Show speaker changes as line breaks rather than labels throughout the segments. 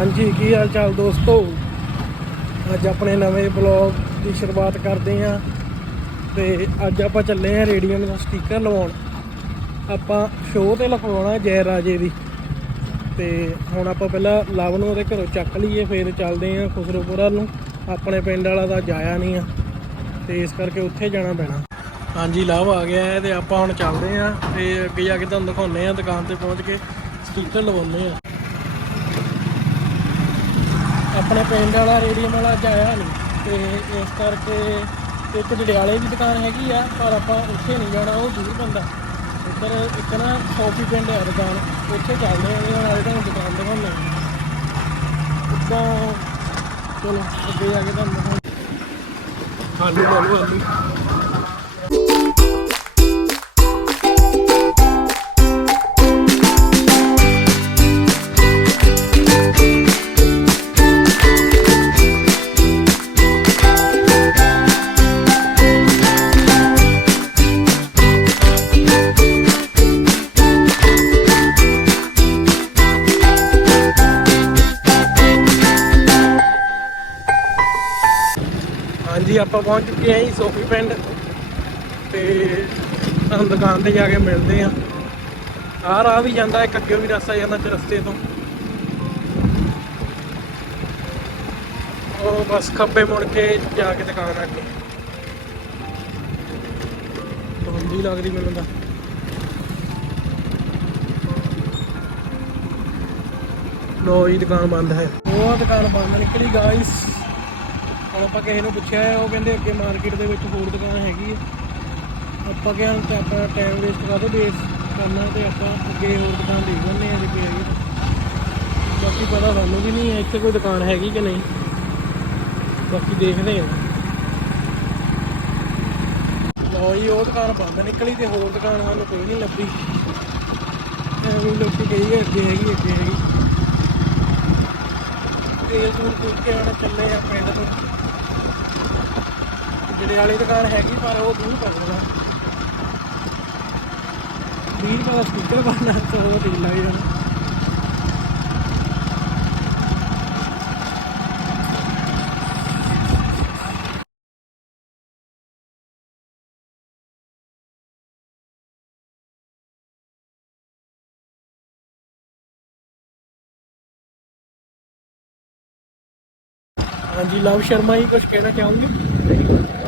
ਹਾਂਜੀ, ਕੀ ਹਾਲ ਚਾਲ ਦੋਸਤੋ? ਅੱਜ ਆਪਣੇ ਨਵੇਂ ਬਲੌਗ ਦੀ ਸ਼ੁਰੂਆਤ ਕਰਦੇ ਆਂ ਤੇ ਅੱਜ ਆਪਾਂ ਚੱਲੇ ਆਂ ਰੇਡੀਅਮ ਦਾ ਸਟicker ਲਵਾਉਣ। ਆਪਾਂ ਸ਼ੋਅ ਤੇ ਲਗਵਾਉਣਾ ਜੈ ਰਾਜੇ ਦੀ। ਤੇ ਹੁਣ ਆਪਾਂ ਪਹਿਲਾਂ ਲਵ ਨੂੰ ਉਹਦੇ ਘਰੋਂ ਚੱਕ ਲਈਏ, ਫਿਰ ਚੱਲਦੇ ਆਂ ਖੁਸਰੋਪੁਰਾ ਨੂੰ। ਆਪਣੇ ਪਿੰਡ ਵਾਲਾ ਤਾਂ ਜਾਇਆ ਨਹੀਂ ਆ, ਤੇ ਇਸ ਕਰਕੇ ਉੱਥੇ ਜਾਣਾ ਪੈਣਾ। ਹਾਂਜੀ, ਲਵ ਆ ਗਿਆ ਹੈ ਤੇ ਆਪਾਂ ਹੁਣ ਚੱਲਦੇ ਆਂ ਤੇ ਅੱਗੇ ਜਾ ਕੇ ਤੁਹਾਨੂੰ ਦਿਖਾਉਂਦੇ ਆਂ ਦੁਕਾਨ ਤੇ ਪਹੁੰਚ ਕੇ ਸਟicker ਲਵਾਉਂਦੇ ਆਂ ਆਪਣੇ ਪਿੰਡ ਵਾਲਾ, ਰੇਡੀਅਮ ਵਾਲਾ ਅੱਜ ਆਇਆ ਨਹੀਂ ਤੇ ਇਸ ਕਰਕੇ ਇੱਕ ਜੜਿਆਲੇ ਦੀ ਦੁਕਾਨ ਹੈਗੀ ਆ, ਪਰ ਆਪਾਂ ਉੱਥੇ ਨਹੀਂ ਜਾਣਾ, ਉਹ ਦੂਰ ਪੈਂਦਾ ਇੱਧਰ ਇੱਕ ਨਾ ਸੌਫੀ ਪਿੰਡ ਹੈ ਦੁਕਾਨ, ਉੱਥੇ ਚੱਲਦੇ ਆ ਨਾਲੇ ਤੁਹਾਨੂੰ ਦੁਕਾਨ ਦਿਖਾਉਂਦੇ ਆ। ਉੱਦਾਂ ਚਲੋ, ਅੱਗੇ ਜਾ ਕੇ ਤੁਹਾਨੂੰ ਦਿਖਾਉਂਦੇ ਆਲੂ ਆਲੂ ਆਲੂ ਆਪਾਂ ਪਹੁੰਚ ਚੁੱਕੇ ਹਾਂ ਜੀ, ਸੋਫੀ ਪਿੰਡ। ਤੇ ਤੁਹਾਨੂੰ ਦੁਕਾਨ ਤੇ ਜਾ ਕੇ ਮਿਲਦੇ ਆ ਆਹ ਰਾਹ ਵੀ ਜਾਂਦਾ, ਇੱਕ ਅੱਗੇ ਵੀ ਰਸਤਾ ਜਾਂਦਾ ਚ ਤੋਂ। ਉਹ ਬਸ ਖੱਬੇ ਮੁੜ ਕੇ ਜਾ ਕੇ ਦੁਕਾਨ ਅੱਗੇ ਬੰਦੀ ਲੱਗਦੀ ਮੈਨੂੰ ਤਾਂ। ਲੋ ਇਹ ਦੁਕਾਨ ਬੰਦ ਹੈ। ਉਹ ਦੁਕਾਨ ਬੰਦ ਨਿਕਲੀ ਗਾਇਸ ਹੁਣ ਆਪਾਂ ਕਿਸੇ ਨੂੰ ਪੁੱਛਿਆ ਉਹ ਕਹਿੰਦੇ ਅੱਗੇ ਮਾਰਕੀਟ ਦੇ ਵਿੱਚ ਹੋਰ ਦੁਕਾਨ ਹੈਗੀ ਆ ਆਪਾਂ ਕਿਹਾ ਹੁਣ ਤੇ ਆਪਾਂ ਟਾਈਮ ਵੇਸਟ ਕਰ ਦੋ ਬੇਸ ਕਰਨਾ ਤੇ ਆਪਾਂ ਅੱਗੇ ਹੋਰ ਦੁਕਾਨ ਦੇਖ ਲੈਂਦੇ ਆ ਜੇ ਕੋਈ ਹੈਗੀ ਬਾਕੀ ਪਤਾ ਸਾਨੂੰ ਵੀ ਨਹੀਂ ਹੈ ਇੱਥੇ ਕੋਈ ਦੁਕਾਨ ਹੈਗੀ ਕਿ ਨਹੀਂ। ਬਾਕੀ ਦੇਖਦੇ ਆ ਲਓ ਜੀ, ਉਹ ਦੁਕਾਨ ਬੰਦ ਨਿਕਲੀ ਤੇ ਹੋਰ ਦੁਕਾਨ ਸਾਨੂੰ ਕੋਈ ਨਹੀਂ ਲੱਭੀ। ਐਵੇਂ ਲੋਕੀ ਕਹੀ ਅੱਗੇ ਹੈਗੀ ਅੱਗੇ ਹੈਗੀ। ਤੇਲ ਤੂਲ ਪੂਰ ਕੇ ਹੁਣ ਚੱਲੇ ਆ ਪਿੰਡ ਤੋਂ। ਜਿਹੜੇ ਵਾਲੀ ਦੁਕਾਨ ਹੈਗੀ, ਪਰ ਉਹ ਦੂਰ ਪਊਗਾ 20 ਦਾ ਸਪੀਕਰ ਬਣਨਾ, ਤਾਂ ਉਹ ਤੇਲ ਲੱਗ ਜਾਣਾ। ਹਾਂਜੀ, ਲਵ ਸ਼ਰਮਾ ਜੀ ਕੁਝ ਕਹਿਣਾ ਚਾਹੋਗੇ?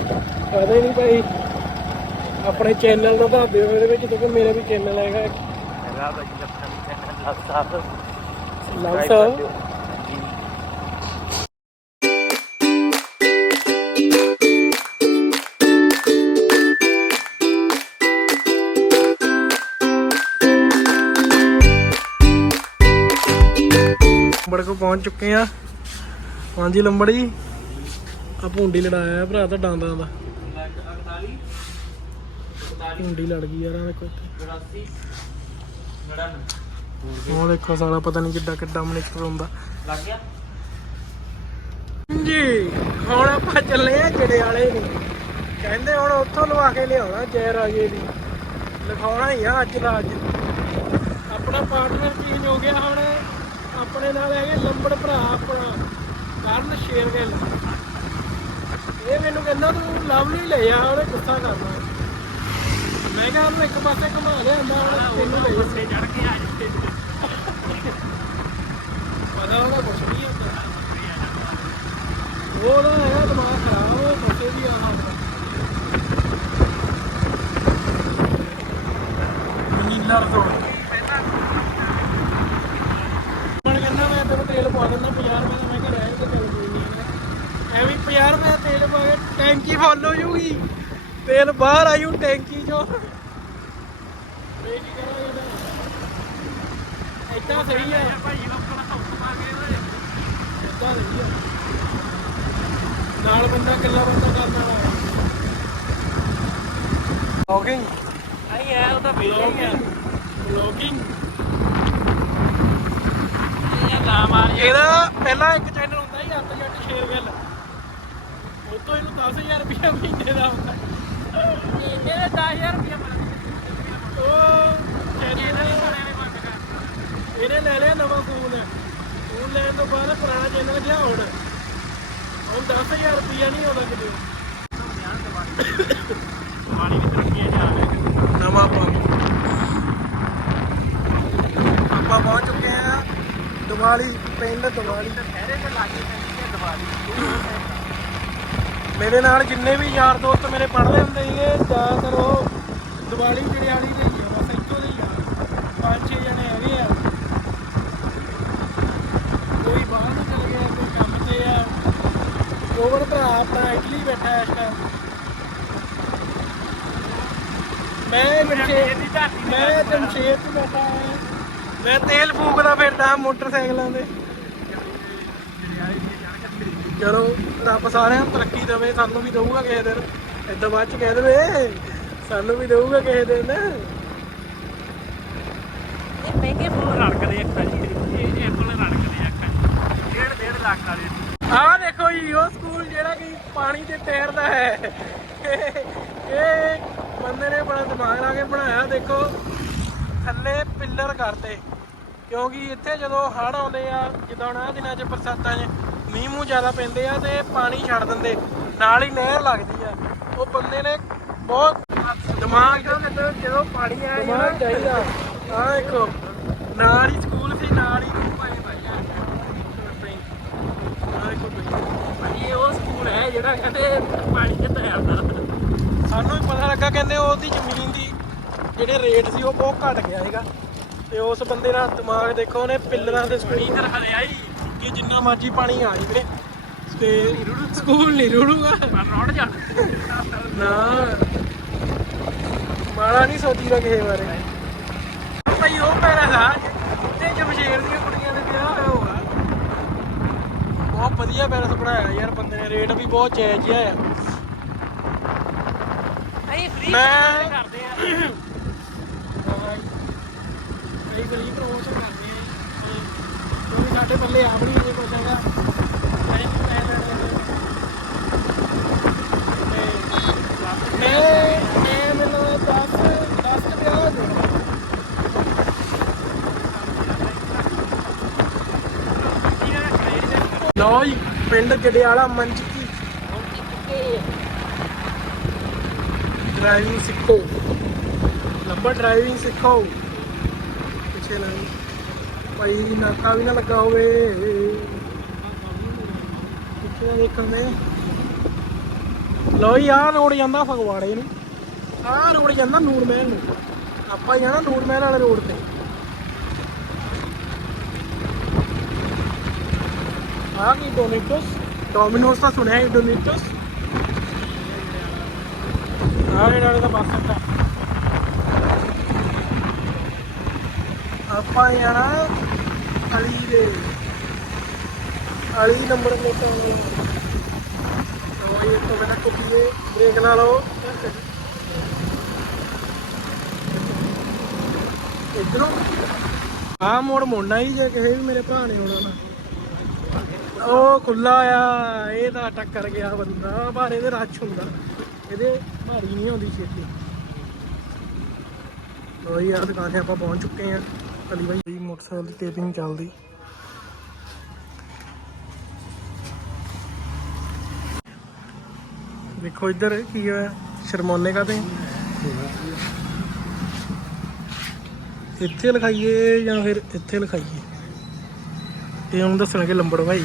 ਪਤਾ ਹੀ ਨਹੀਂ ਭਾਈ। ਆਪਣੇ ਚੈਨਲ ਦਾ ਦੱਸ ਦਿਓ ਇਹਦੇ ਵਿੱਚ ਕਿਉਂਕਿ ਮੇਰਾ ਵੀ ਚੈਨਲ ਹੈਗਾ। ਇੱਕ। ਲਵ ਸਾਹਿਬ ਲੰਬੜ ਕੋ ਪਹੁੰਚ ਚੁੱਕੇ ਆ। ਹਾਂਜੀ ਲੰਬੜੀ ਆ ਭੁੰਡੀ ਲੜਾਇਆ ਭਰਾ ਤਾਂ ਡਾਂਦਾ ਦਾ। ਭੁੰਡੀ ਲੜ ਗਈ ਯਾਰ ਆ ਦੇਖੋ ਇੱਥੇ। ਉਹ ਦੇਖੋ ਸਾਲਾ ਪਤਾ ਨਹੀਂ ਕਿੱਡਾ ਕਿੱਡਾ ਮਨਿਕਟਰ ਹੁੰਦਾ
ਲੱਗ ਗਿਆ?
ਜੀ ਹੁਣ ਆਪਾਂ ਚੱਲੇ ਆ ਜੜੇ ਵਾਲੇ ਨੂੰ। ਕਹਿੰਦੇ ਹੁਣ ਉੱਥੋਂ ਲਵਾ ਕੇ ਲਿਆਉਣਾ ਜੈ ਰਾਜੇ ਦੀ। ਲਿਖਾਉਣਾ ਹੀ ਆ ਅੱਜ ਦਾ ਅੱਜ। ਆਪਣਾ ਪਾਰਟਨਰ ਚੇਂਜ ਹੋ ਗਿਆ ਹੁਣ। ਆਪਣੇ ਨਾਲ ਹੈਗੇ ਲੰਬੜ ਭਰਾ ਆਪਣਾ। ਕਰਨ ਸ਼ੇਰਗਿੱਲ ਇਹ ਮੈਨੂੰ ਕਹਿੰਦਾ ਤੂੰ ਲਵ ਨਹੀਂ ਲੈ ਆ, ਉਹਨੇ ਗੁੱਸਾ ਕਰਨਾ ਮੈਂ ਕਿਹਾ ਉਹਨੂੰ ਇੱਕ ਪਾਸੇ ਘੁਮਾ ਲਿਆਂਦਾ ਹੁਣ ਤੈਨੂੰ ਲੈ
ਉੱਤੇ ਚੜ ਕੇ ਆ ਜੇ
ਪਤਾ ਉਹਦਾ ਕੁਛ ਨਹੀਂ ਹੁੰਦਾ ਉਹਦਾ ਹੈਗਾ ਦਿਮਾਗ ਖਰਾਬ ਉਹ ਪਾਸੇ ਵੀ ਆ ਨੀਲਰ ਤੋਂ ਮਨ ਕਹਿੰਦਾ ਮੈਂ ਤੈਨੂੰ ਤੇਲ ਪਵਾ ਦਿੰਦਾ 50 ਰੁਪਏ ਦਾ ਮੈਂ ਕਿਹਾ ਰਹਿਣ ਤੇ ਚੱਲ ਕੋਈ ਨਹੀਂ ਐਵੇਂ 50 ਰੁਪਏ ਟੈਂਕੀ ਫੁੱਲ ਹੋ ਜੂਗੀ। ਤੇਲ ਬਾਹਰ ਆਯੂ ਟੈਂਕੀ ਚੋਂ। ਏਦਾਂ ਸਹੀ ਹੈ
ਭਾਈ ਲੋਕਾਂ ਦਾ ਹੱਥ ਮਾਰ ਗਏ ਓਏ
ਸਹੀ ਹੈ ਨਾਲ ਬੰਦਾ ਕਿੱਲਾ ਬੰਦਾ ਕਰਨਾ ਵਾ ਲੌਗਿੰਗ
ਆਈ ਹੈ ਉਹ ਤਾਂ ਵੇਲੇ ਹੀ ਆ।
ਲੌਗਿੰਗ
ਇਹ ਲਾ ਮਾਰ।
ਇਹਦਾ ਪਹਿਲਾਂ ਇੱਕ ਚੈਨਲ ਹੁੰਦਾ ਸੀ ਉਹ ਤੋਂ ਇਹਨੂੰ 10000 ਰੁਪਏ ਮਹੀਨੇ ਦਾ ਹੁੰਦਾ।
ਇਹ 10000 ਰੁਪਏ ਮਿਲਦਾ
ਉਹ ਚੈਨਲ
ਇਹਨੇ ਲੈ ਬੰਦ ਕਰ
ਇਹਨੇ ਲੈ ਲਿਆ ਨਵਾਂ ਫੋਨ ਫੋਨ ਲੈਣ ਤੋਂ ਬਾਅਦ ਪੁਰਾਣਾ ਚੈਨਲ ਗਿਆ ਹੁਣ। ਹੁਣ 10000 ਰੁਪਇਆ ਨਹੀਂ ਆਉਂਦਾ ਕਿਤੇ।
ਪਾਣੀ ਵੀ ਤਰੱਕੀਆਂ ਜਾ ਰਿਹਾ
ਨਵਾਂ ਪੰਪ ਆਪਾਂ ਪਹੁੰਚ ਚੁੱਕੇ ਆ ਦਿਵਾਲੀ ਪਿੰਡ ਦਿਵਾਲੀ।
ਸ਼ਹਿਰੇ ਤੇ ਲਾਗੇ ਪੈਂਦੀ ਹੈ ਦੀਵਾਲੀ।
ਮੇਰੇ ਨਾਲ ਜਿੰਨੇ ਵੀ ਯਾਰ ਦੋਸਤ ਮੇਰੇ ਪੜ੍ਹਦੇ ਹੁੰਦੇ ਸੀਗੇ ਜ਼ਿਆਦਾਤਰ ਉਹ ਦਿਵਾਲੀ ਜੜਿਆਲੀ ਦੇ ਹੀ ਆ ਬਸ ਇੱਥੋਂ ਦੇ ਹੀ ਆ। ਪੰਜ ਛੇ ਜਣੇ ਹੈਗੇ ਆ। ਕੋਈ ਬਾਹਰ ਨੂੰ ਚਲ ਗਿਆ ਕੋਈ ਕੰਮ ਤੇ ਆ। ਗੋਵਰ ਭਰਾ ਆਪਣਾ ਇਟਲੀ ਬੈਠਾ ਹੈ ਇਸ ਟਾਈਮ ਮੈਂ
ਧਰਤੀ
ਮੈਂ ਜਮਸ਼ੇਦ 'ਚ ਬੈਠਾ ਹਾਂ ਮੈਂ ਤੇਲ ਫੂਕਦਾ ਫਿਰਦਾ ਮੋਟਰਸਾਈਕਲਾਂ ਦੇ ਚਲੋ ਰੱਬ ਸਾਰਿਆਂ ਨੂੰ ਤਰੱਕੀ ਦੇਵੇ ਸਾਨੂੰ ਵੀ ਦਊਗਾ ਕਿਸੇ ਦਿਨ। ਏਦਾਂ ਬਾਅਦ ਚ ਕਹਿ ਦੇਵੇ ਸਾਨੂੰ ਵੀ ਦਊਗਾ ਕਿਸੇ ਦਿਨ।
ਇਹ ਮਹਿੰਗੇ ਫੁੱਲ ਰੜਕਦੇ ਅੱਖਾਂ ਜੀ ਇਹ ਫੁੱਲ ਰੜਕਦੇ ਅੱਖਾਂ ਡੇਢ ਡੇਢ ਲੱਖ ਵਾਲੇ
ਆਹ ਦੇਖੋ ਜੀ ਉਹ ਸਕੂਲ ਜਿਹੜਾ ਕਿ ਪਾਣੀ ਤੇ ਤੈਰਦਾ ਹੈ। ਇਹ ਬੰਦੇ ਨੇ ਬੜਾ ਦਿਮਾਗ ਲਾ ਕੇ ਬਣਾਇਆ ਦੇਖੋ। ਥੱਲੇ ਪਿੱਲਰ ਕਰਤੇ। ਕਿਉਂਕਿ ਇੱਥੇ ਜਦੋਂ ਹੜ੍ਹ ਆਉਂਦੇ ਆ ਜਿੱਦਾਂ ਹੁਣ ਆਹ ਦਿਨਾਂ 'ਚ ਬਰਸਾਤਾਂ 'ਚ ਮੀਂਹ ਮੂੰਹ ਜ਼ਿਆਦਾ ਪੈਂਦੇ ਆ ਤੇ ਪਾਣੀ ਛੱਡ ਦਿੰਦੇ। ਨਾਲ ਹੀ ਨਹਿਰ ਲੱਗਦੀ ਆ। ਉਹ ਬੰਦੇ ਨੇ ਬਹੁਤ ਦਿਮਾਗ ਜਦੋਂ ਪਾਣੀ ਆਇਆ ਦਿਮਾਗ ਚਾਹੀਦਾ। ਆਹ ਦੇਖੋ ਨਾਲ ਹੀ ਸਕੂਲ ਸੀ ਨਾਲ ਹੀ ਭਾਈ ਭਾਈ ਆ।
ਇਹ ਉਹ ਸਕੂਲ ਹੈ ਜਿਹੜਾ ਕਹਿੰਦੇ ਪਾਣੀ ਤੈਰਦਾ
ਸਾਨੂੰ ਵੀ ਪਤਾ ਲੱਗਾ ਕਹਿੰਦੇ ਉਹਦੀ ਜ਼ਮੀਨ ਦੀ ਜਿਹੜੇ ਰੇਟ ਸੀ ਉਹ ਬਹੁਤ ਘਟ ਗਿਆ ਹੈਗਾ ਤੇ ਉਸ ਬੰਦੇ ਦਾ ਦਿਮਾਗ ਦੇਖੋ ਉਹਨੇ ਪਿੱਲਰਾਂ ਦੇ ਸਕੂਲ
ਇਧਰ
ਕਿ ਜਿੰਨਾ ਮਰਜ਼ੀ ਪਾਣੀ ਆ ਜਾਵੇ। ਤੇ ਸਕੂਲ ਨਹੀਂ ਰੁੜੂਗਾ।
ਪਰ ਰੋੜ ਜਾ
ਨਾ। ਮਾੜਾ ਨਹੀਂ ਸੋਚੀਦਾ ਕਿਸੇ ਬਾਰੇ। ਭਾਈ ਉਹ ਪੈਰਾ ਦਾ ਤੇ ਜਮਸ਼ੇਰ ਦੀਆਂ ਕੁੜੀਆਂ ਦੇ ਵਿਆਹ ਹੋਇਆ ਹੋਆ ਬਹੁਤ ਵਧੀਆ ਪੈਰਸ ਬਣਾਇਆ ਯਾਰ ਬੰਦੇ ਨੇ ਰੇਟ ਵੀ ਬਹੁਤ ਜਾਇਜ਼ ਜਿਹਾ ਆ।
ਅਸੀਂ ਫ੍ਰੀ
ਮੈਂ-
ਕਰਦੇ ਆ।
ਕਈ ਗਲੀ ਪ੍ਰਮੋਸ਼ਨ ਕਰਦੇ ਆ। ਕਿਉਂਕਿ ਸਾਡੇ ਪੱਲੇ ਆਪ ਨਹੀਂ ਇਹ ਕੁਛ ਹੈਗਾ। ਨਹੀਂ ਮੈਂ ਤੇ ਮੈਂ ਮੈਂ ਮੈਨੂੰ 10 10 ਵਿਆਹ ਹੋ ਲਓ ਜੀ, ਪਿੰਡ ਜੜਿਆਲਾ ਮੰਚਕੀ ਡਰਾਈਵਿੰਗ ਸਿੱਖੋ। ਲੰਬਾ ਡਰਾਈਵਿੰਗ ਸਿੱਖੋ। ਪਿੱਛੇ ਨਹੀਂ ਭਾਈ ਨਾਕਾ ਵੀ ਨਾ ਲੱਗਾ ਹੋਵੇ। ਪਿੱਛੇ ਦੇਖਣ ਦੇ। ਲਓ ਜੀ ਰੋਡ ਜਾਂਦਾ ਫਗਵਾੜੇ ਨੂੰ। ਆਹ ਰੋਡ ਜਾਂਦਾ ਨੂਰ ਮਹਿਲ ਨੂੰ। ਆਪਾਂ ਜਾਣਾ ਨੂਰ ਮਹਿਲ ਵਾਲੇ ਰੋਡ ਤੇ। ਆ ਕੀ ਡੋਨੇਟੋਸ ਡੋਮਿਨੋਸ ਤਾਂ ਸੁਣਿਆ ਹੀ ਡੋਨੇਟੋਸ ਆ ਇਹ ਦਾ ਬੱਸ ਆਪਾਂ ਜਾਣਾ ਅਲੀ ਦੇ। ਅਲੀ ਨੰਬਰ ਪਲੇਟਾਂ ਵਾਲਾ ਉਹ ਤੋਂ ਬੇਟਾ ਕੁੱਪੀਏ ਬ੍ਰੇਕ ਲਾ ਲਓ। ਇਧਰੋਂ। ਆ ਮੋੜ ਮੋੜਨਾ ਹੀ ਜੇ ਕਿਸੇ ਵੀ ਮੇਰੇ ਭਰਾ ਨੇ ਆਉਣਾ ਨਾ। ਉਹ ਖੁੱਲਾ ਆ। ਇਹ ਤਾਂ ਟੱਕਰ ਗਿਆ ਬੰਦਾ। ਪਰ ਇਹਦੇ ਰੱਛ ਹੁੰਦਾ। ਇਹਦੇ ਭਾਰੀ ਨਹੀਂ ਆਉਂਦੀ ਛੇਤੀ। ਲੋ ਯਾਰ ਦੁਕਾਨ ਤੇ ਆਪਾਂ ਪਹੁੰਚ ਚੁੱਕੇ ਆ ਕਲੀ ਬਾਈ। ਮੋਟਰਸਾਈਕਲ ਦੀ ਟੇਪਿੰਗ ਚੱਲਦੀ। ਦੇਖੋ ਇੱਧਰ ਕੀ ਹੋਇਆ ਸ਼ਰਮੋਨੇ ਕਾ ਤੇ ਇੱਥੇ ਲਿਖਾਈਏ ਜਾਂ ਫਿਰ ਇੱਥੇ ਲਿਖਾਈਏ? ਇਹ ਹੁਣ ਦੱਸਣਗੇ ਲੰਬੜ ਭਾਈ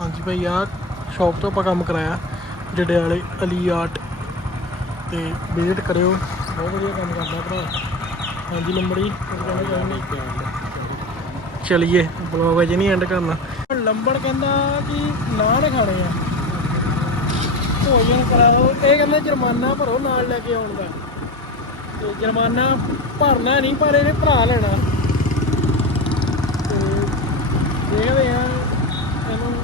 ਹਾਂਜੀ ਭਾਈ ਆ ਸ਼ੌਪ ਤੋਂ ਆਪਾਂ ਕੰਮ ਕਰਾਇਆ। ਜੜਿਆਲੇ ਅਲੀ ਆਰਟ ਤੇ ਵਿਜ਼ਿਟ ਕਰਿਓ। ਬਹੁਤ ਵਧੀਆ ਕੰਮ ਕਰਦਾ ਭਰਾ। ਹਾਂਜੀ ਲੰਬੜੀ। ਚਲਿਏ ਬਲੌਗ ਅਜੇ ਨਹੀਂ ਐਂਡ ਕਰਨਾ। ਲੰਬੜ ਕਹਿੰਦਾ ਕਿ ਨਾਨ ਖਾਣੇ ਆ। ਭੋਜਨ ਕਰਾਓ। ਇਹ ਕਹਿੰਦੇ ਜੁਰਮਾਨਾ ਭਰੋ ਨਾਲ ਲੈ ਕੇ ਆਉਣ ਦਾ। ਤੇ ਜੁਰਮਾਨਾ ਭਰਨਾ ਨਹੀਂ ਪਰ ਇਹਨੇ ਭਰਾ ਲੈਣਾ। ਤੇ ਦੇਖਦੇ ਆ ਇਹਨੂੰ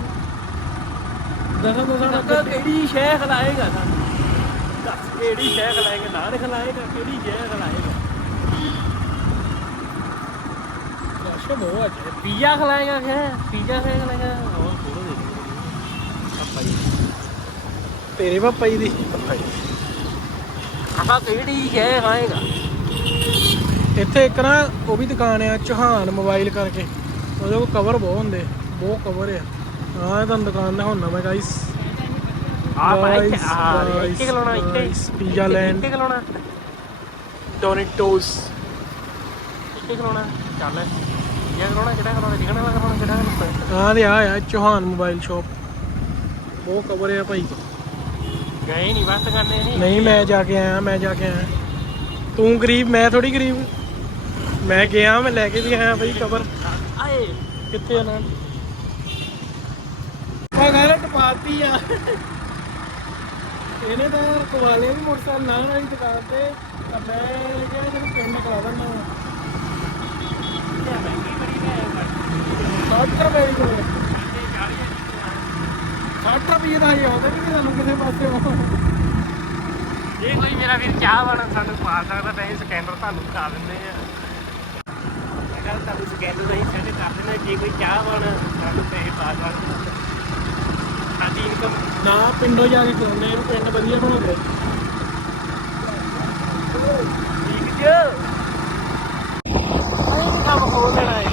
ਦਸਾਂ ਦਸਾਂ
ਕਾਕਾ ਕਿਹੜੀ ਸ਼ੈ ਖਲਾਏਗਾ ਸਾਨੂੰ? ਦੱਸ ਕਿਹੜੀ ਸ਼ੈ ਖਲਾਏਗਾ ਨਾਨ ਖਲਾਏਗਾ ਕਿਹੜੀ ਸ਼ੈ ਖਲਾਏਗਾ?
ਰਸ਼ ਬਹੁਤ ਅੱਜ।
ਪੀਜ਼ਾ ਖਲਾਏਗਾ ਕਿਆ ਪੀਜ਼ਾ ਖਲਾਏਗਾ ਹੋਰ ਥੋੜਾ ਦੇ ਦੇ ਆਪਾਂ ਹੀ
ਤੇਰੇ ਪਾਪਾ ਜੀ ਦੀ
ਕਾਕਾ ਕਿਹੜੀ ਸ਼ੈ ਖਾਏਗਾ
ਇੱਥੇ ਇੱਕ ਨਾ ਉਹ ਵੀ ਦੁਕਾਨ ਆ ਚੌਹਾਨ ਮੋਬਾਈਲ ਕਰਕੇ। ਉਹਦੇ ਕੋਲ ਕਵਰ ਬਹੁਤ ਹੁੰਦੇ ਬਹੁਤ ਕਵਰ ਆ। ਹਾਂ ਇਹ ਤੁਹਾਨੂੰ ਦੁਕਾਨ ਦਿਖਾਉਣਾ ਮੈਂ ਗਾਇਸ
ਆ ਭਾਈ ਆ ਇੱਥੇ ਖਲੋਣਾ ਇੱਥੇ।
pizza land.
ਇੱਥੇ ਖਲੋਣਾ।
ਡੋਨਟੋਸ
ਇੱਥੇ ਖਲੋਣਾ। ਚੱਲ। ਇਹ ਖਲੋਣਾ ਕਿਹੜਾ ਖਲੋਣਾ ਦਿਖਣਾ ਵਾਲਾ ਖਲੋਣਾ ਕਿਹੜਾ ਖਲੋਣਾ
ਹਾਂ ਤੇ ਆ ਆ ਚੌਹਾਨ ਮੋਬਾਈਲ ਸ਼ਾਪ ਬਹੁਤ ਕਵਰ ਆ ਭਾਈ।
ਗਏ ਨਹੀਂ ਬਸ ਕਰਨੇ ਨਹੀਂ
ਨਹੀਂ ਮੈਂ ਜਾ ਕੇ ਆਇਆ ਮੈਂ ਜਾ ਕੇ ਆਇਆ। ਤੂੰ ਗਰੀਬ ਮੈਂ ਥੋੜੀ ਗਰੀਬ। ਮੈਂ ਗਿਆ ਮੈਂ ਲੈ ਕੇ ਵੀ ਆਇਆ ਭਾਈ ਕਵਰ
ਆਏ।
ਕਿੱਥੇ ਆ ਨਾ ਆ ਗਾਣਾ ਟਪਾਤੀ ਆ। ਇਹਨੇ ਤਾਂ ਕਵਾਲੇ ਵੀ ਮੋਟਰਸਾਈਕਲ ਨਾਲ ਵਾਲੀ ਦੁਕਾਨ ਤੇ। ਮੈਂ ਕਿਹਾ ਤੈਨੂੰ ਪਿੰਡ ਕਰਾ ਦਿੰਦਾ। ਹਾਂ 60 ਰੁਪਏ ਦੀ ਕੋਲ 60 ਰੁਪਏ ਦਾ ਹੀ ਆਉਂਦਾ ਨਹੀਂ ਤੁਹਾਨੂੰ ਕਿਸੇ ਪਾਸੇ
ਜੇ ਕੋਈ ਮੇਰਾ ਵੀਰ ਚਾਹ ਵਾਲਾ ਸਾਨੂੰ ਪਾ ਸਕਦਾ ਤਾਂ ਅਸੀਂ ਸਕੈਨਰ ਤੁਹਾਨੂੰ ਕਰ ਦਿੰਦੇ ਆ। ਕਿਹਾ ਤੁਹਾਨੂੰ ਸਕੈਨਰ ਨਹੀਂ ਸੈਂਡ ਕਰ ਦਿੰਦੇ ਜੇ ਕੋਈ ਚਾਹ ਵਾਲਾ ਸਾਨੂੰ ਪੈਸੇ ਪਾ ਸਕਦਾ। ਸਾਡੀ ਇਨਕਮ
ਨਾ ਪਿੰਡੋਂ ਜਾ ਕੇ ਕਰਾਉਂਦੇ ਪਿੰਡ ਵਧੀਆ ਬਣਾਉਂਦੇ
ਠੀਕ ਜੇ ਅਸੀਂ ਕੰਮ ਖੋਲ ਦੇਣਾ ਹੈ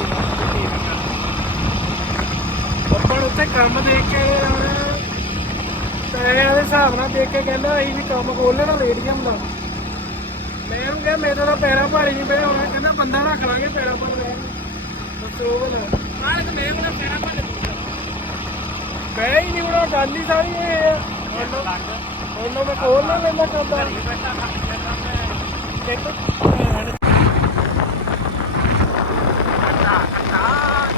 ਆਪਾਂ ਨੂੰ ਉੱਥੇ ਕੰਮ ਦੇਖ ਕੇ ਪੈਸਿਆਂ ਦੇ ਹਿਸਾਬ ਨਾਲ ਦੇਖ ਕੇ ਕਹਿੰਦਾ ਅਸੀਂ ਵੀ ਕੰਮ ਖੋਲ ਲੈਣਾ ਰੇਡੀਅਮ ਦਾ। ਮੈਂ ਉਹਨੂੰ ਕਿਹਾ ਮੇਰੇ ਤਾਂ ਪੈਰਾਂ ਭਾਰੀ ਨਹੀਂ ਪਿਆ ਹੋਣਾ। ਕਹਿੰਦਾ ਬੰਦਾ ਰੱਖ ਲਾਂਗੇ ਪੈਰਾਂ ਭਾਰ। ਲੈ ਦੱਸੋ ਭਲਾ
ਮਾਲਕ ਮੇਰੇ ਕੋਲ ਤੇਰਾ ਭੱਜ
ਮੈਂ ਹੀ ਨਹੀਂ ਬਣਾ ਗੱਲ ਹੀ ਸਾਰੀ ਇਹ ਆ। ਮੈਂ ਖੋਲ ਨਾ ਲੈਂਦਾ ਕੰਮ ਦਾ ਇੱਕ ਭੈਣ
ਕੰਨਾ ਕੰਨਾ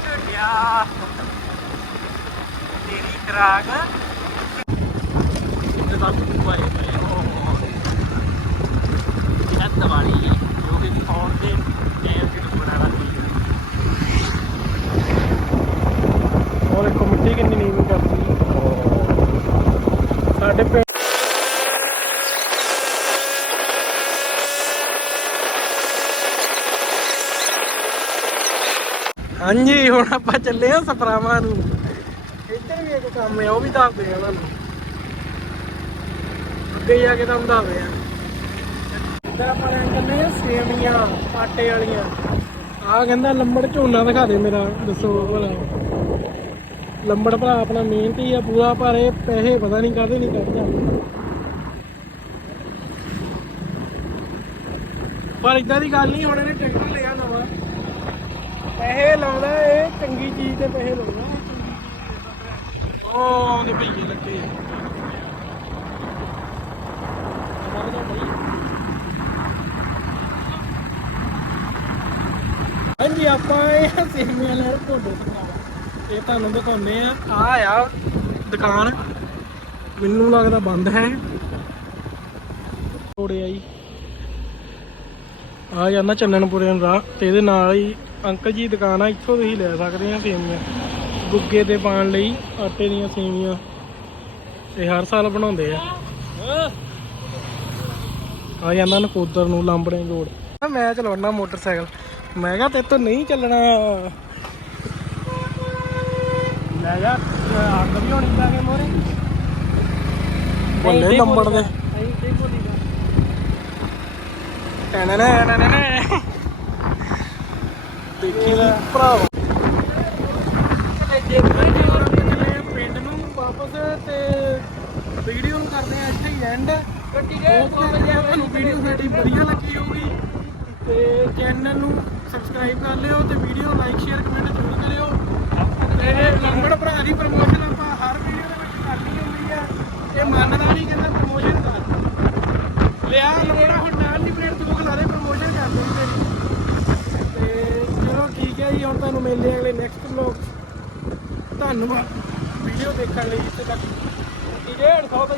ਛੱਡਿਆ ਖਰਾਕ ਇਹ ਤਾਂ ਕੋਈ ਨਹੀਂ ਹੋ ਇਹ ਦਵਾਲੀ ਜੋ ਕਿ ਆਉਣ ਦੇ ਟਾਈਮ ਤੇ ਬਣਾਣਾ
ਔਰ ਇੱਕ ਮਿੱਟੀ ਕਿੰਨੀ ਨੀਵੀਂ ਕਰਦੀ ਸਾਡੇ ਪਿੰਡ ਹਾਂਜੀ ਹੁਣ ਆਪਾਂ ਚੱਲੇ ਆ ਸਪਰਾਵਾਂ ਨੂੰ। ਇੱਕ ਕੰਮ ਹੈ ਉਹ ਵੀ ਦੱਸਦੇ ਆ ਤੁਹਾਨੂੰ ਅੱਗੇ ਜਾ ਕੇ ਤੁਹਾਨੂੰ ਦੱਸਦੇ ਆ। ਇੱਧਰ ਆਪਾਂ ਲੈਣ ਚੱਲੇ ਆ ਸੇਵੀਆਂ ਆਟੇ ਵਾਲੀਆਂ। ਆ ਕਹਿੰਦਾ ਲੰਬੜ ਝੋਨਾ ਦਿਖਾ ਦੇ ਮੇਰਾ, ਦੱਸੋ ਭਲਾ। ਲੰਬੜ ਭਰਾ ਆਪਣਾ ਮਿਹਨਤੀ ਆ, ਪੂਰਾ, ਪਰ ਇਹ ਪੈਸੇ ਪਤਾ ਨਹੀਂ ਕਰਦੇ ਨਹੀਂ ਕਰਦਾ ਪਰ ਇਦਾਂ ਦੀ ਗੱਲ ਨਹੀਂ, ਹੁਣ ਇਹਨੇ ਟਰੈਕਟਰ ਲਿਆ ਨਵਾਂ। ਪੈਸੇ ਲਾਉਂਦਾ ਇਹ, ਚੰਗੀ ਚੀਜ਼ ਤੇ ਪੈਸੇ ਲਾਉਂਦਾ। ਉਹ ਆਉਂਦੇ ਭਈਏ ਲੱਗੇ। ਹਾਂਜੀ, ਆਪਾਂ ਇਹ ਸੇਮੀਆਂ ਲੈ ਤੁਹਾਡੇ ਇਹ ਤੁਹਾਨੂੰ ਦਿਖਾਉਂਦੇ ਆ। ਆ ਆ ਦੁਕਾਨ। ਮੈਨੂੰ ਲੱਗਦਾ ਬੰਦ ਹੈ। ਤੋੜਿਆ ਜੀ। ਆ ਜਾਂਦਾ ਚੰਨਨਪੁਰੇ ਨੂੰ ਰਾਹ। ਤੇ ਇਹਦੇ ਨਾਲ ਹੀ ਅੰਕਲ ਜੀ ਦੁਕਾਨ ਆ। ਇੱਥੋਂ ਤੁਸੀਂ ਲੈ ਸਕਦੇ ਆ ਸੇਮੀਆਂ। ਗੁੱਗੇ ਤੇ ਪਾਣ ਲਈ ਆਟੇ ਦੀਆਂ ਸੇਮੀਆਂ ਇਹ ਹਰ ਸਾਲ ਬਣਾਉਂਦੇ ਆ। ਆ ਜਾਂਦਾ ਨਕੋਦਰ ਨੂੰ ਲਾਂਬੜੇ ਰੋਡ ਮੈਂ ਚਲਾਉਣਾ ਮੋਟਰਸਾਈਕਲ। ਮੈਂ ਕਿਹਾ ਤੇ ਤੋਂ ਨਹੀਂ ਚੱਲਣਾ। ਲੈ ਜਾ ਅੱਗ ਵੀ ਹੋਣੀ ਜਾ ਕੇ ਮੋਰੇ। ਬੱਲੇ ਨੰਬਰ ਦੇ ਟੈਨੇ ਨੇ ਨੇ ਨੇ ਦੇਖੀ ਭਰਾਵਾ। ਤੇ ਵੀਡੀਓ ਨੂੰ ਕਰਦੇ ਆ ਇੱਥੇ ਹੀ ਐਂਡ ਕੱਟੀ ਗਏ ਬਹੁਤ ਵਧੀਆ ਤੁਹਾਨੂੰ ਵੀਡੀਓ ਸਾਡੀ ਵਧੀਆ ਲੱਗੀ ਹੋਊਗੀ। ਤੇ ਚੈਨਲ ਨੂੰ ਸਬਸਕ੍ਰਾਈਬ ਕਰ ਲਿਓ ਤੇ ਵੀਡੀਓ ਲਾਈਕ ਸ਼ੇਅਰ ਕਮੈਂਟ ਜ਼ਰੂਰ ਕਰਿਓ। ਇਹ ਲੰਗੜ ਭਰਾ ਦੀ ਪ੍ਰਮੋਸ਼ਨ ਆਪਾਂ ਹਰ ਵੀਡੀਓ ਦੇ ਵਿੱਚ ਕਰਨੀ ਹੁੰਦੀ ਆ। ਇਹ ਮੰਨਦਾ ਨਹੀਂ ਕਹਿੰਦਾ ਪ੍ਰਮੋਸ਼ਨ ਕਰ। ਲਿਆ ਲੰਗੜਾ ਹੁਣ ਨਾਲ ਨਹੀਂ ਪਲੇਟ ਤੂੰ ਖਲਾ ਦੇ ਪ੍ਰਮੋਸ਼ਨ ਕਰ ਦਿੰਦੇ ਤੇ ਚਲੋ ਠੀਕ ਹੈ ਜੀ ਹੁਣ ਤੁਹਾਨੂੰ ਮਿਲਦੇ ਅਗਲੇ ਨੈਕਸਟ ਵਲੌਗ ਧੰਨਵਾਦ। ਵੀਡੀਓ ਦੇਖਣ ਲਈ ਇੱਥੇ ਤੱਕ। ਇਹ 100 ਤੋਂ